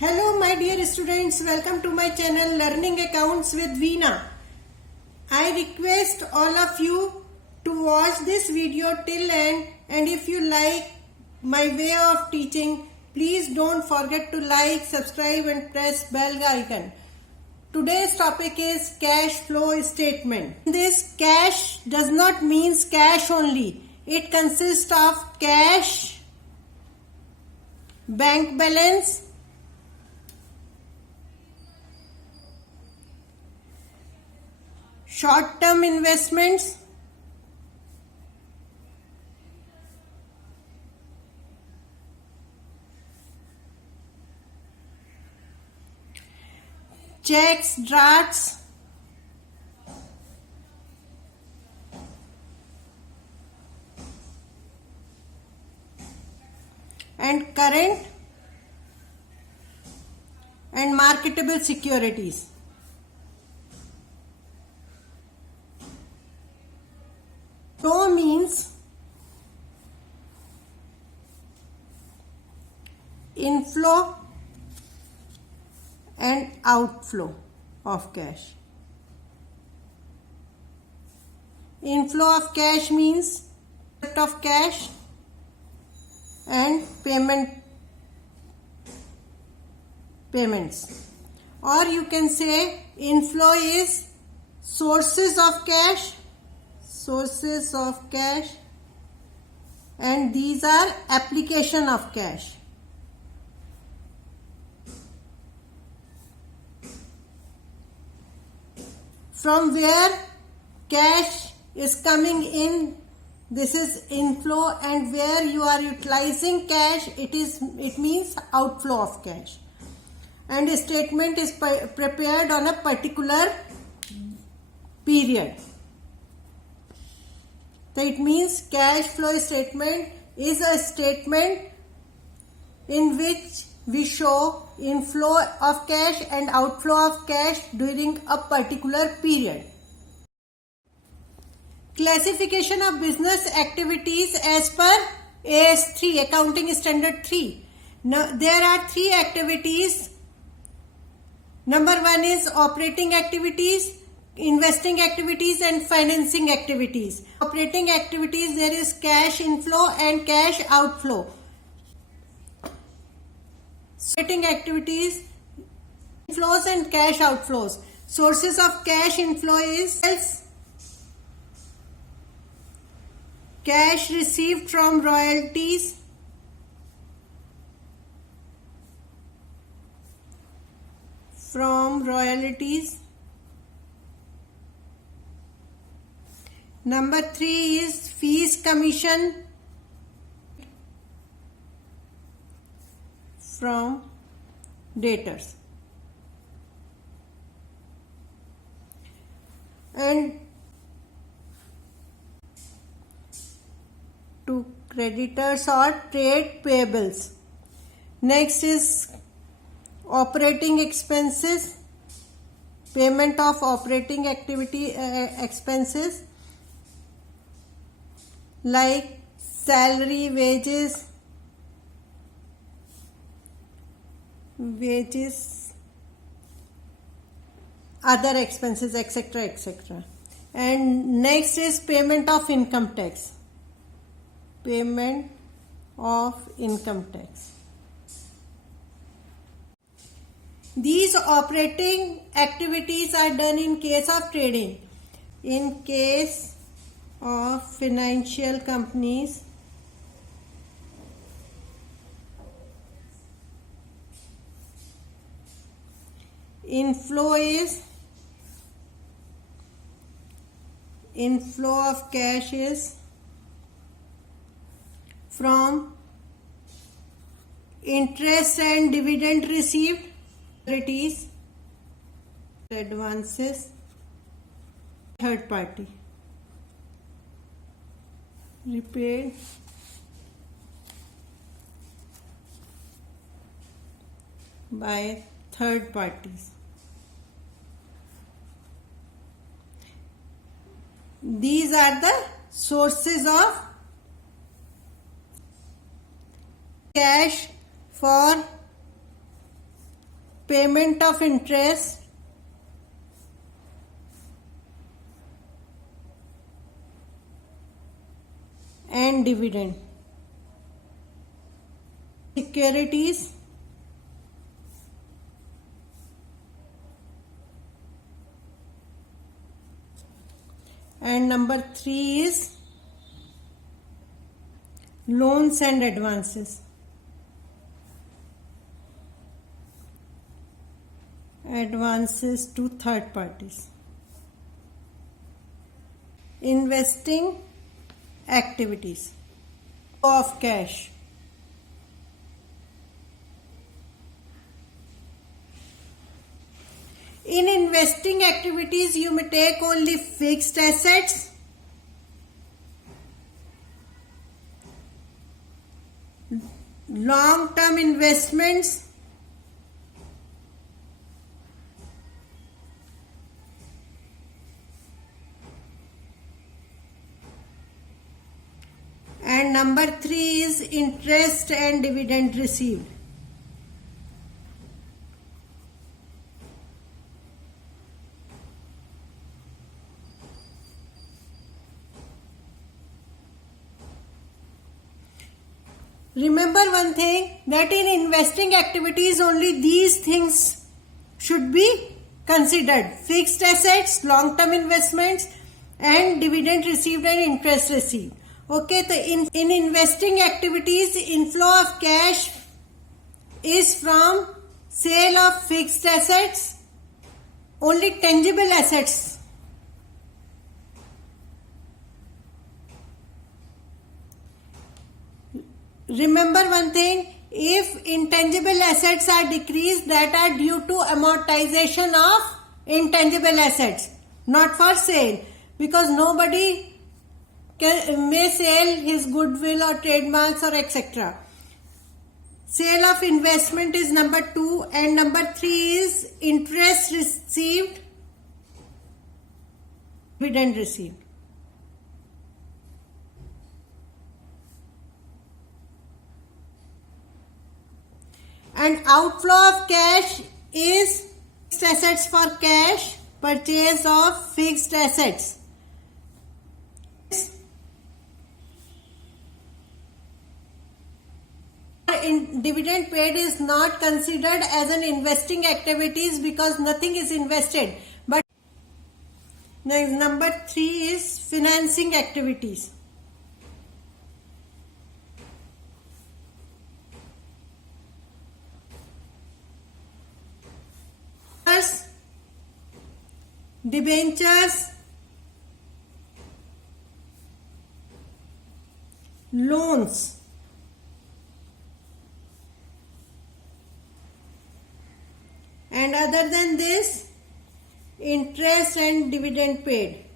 Hello my dear students, welcome to my channel Learning Accounts with Veena. I request all of you to watch this video till end, and if you like my way of teaching, please don't forget to like, subscribe and press bell icon. Today's topic is cash flow statement. This cash does not mean cash only. It consists of cash, bank balance, short-term investments, checks, drafts, and current and marketable securities. Flow means inflow and outflow of cash. Inflow of cash means of cash and payments. Or you can say inflow is sources of cash, and these are application of cash. From where cash is coming in, this is inflow, and where you are utilizing cash, it means outflow of cash. And a statement is prepared on a particular period. So it means cash flow statement is a statement in which we show inflow of cash and outflow of cash during a particular period. Classification of business activities as per AS3, Accounting Standard 3. Now, there are three activities. Number one is operating activities, investing activities and financing activities. Operating activities, there is cash inflow and cash outflow. Operating activities, inflows and cash outflows. Sources of cash inflow is cash received from royalties, Number 3 is fees, commission from debtors. And to creditors or trade payables. Next is operating expenses, payment of operating activity expenses like salary, wages, other expenses, etc. And next is payment of income tax. These operating activities are done in case of trading. In case of financial companies, inflow of cash is from interest and dividend received, advances, third party, repaid by third parties. These are the sources of cash for payment of interest, and dividend. Securities, and number 3 is loans and advances. Advances to third parties. Investing activities of cash. In investing activities, you may take only fixed assets, long-term investments, and number 3 is interest and dividend received. Remember one thing, that in investing activities only these things should be considered: fixed assets, long-term investments, and dividend received and interest received. Okay, so in investing activities, inflow of cash is from sale of fixed assets, only tangible assets. Remember one thing, if intangible assets are decreased, that are due to amortization of intangible assets, not for sale, because nobody may sell his goodwill or trademarks or etc. Sale of investment is number 2, and number 3 is interest received, dividend received. And outflow of cash is fixed assets for cash, purchase of fixed assets. Dividend paid is not considered as an investing activities because nothing is invested. But number 3 is financing activities. Debentures, loans, and other than this, interest and dividend paid.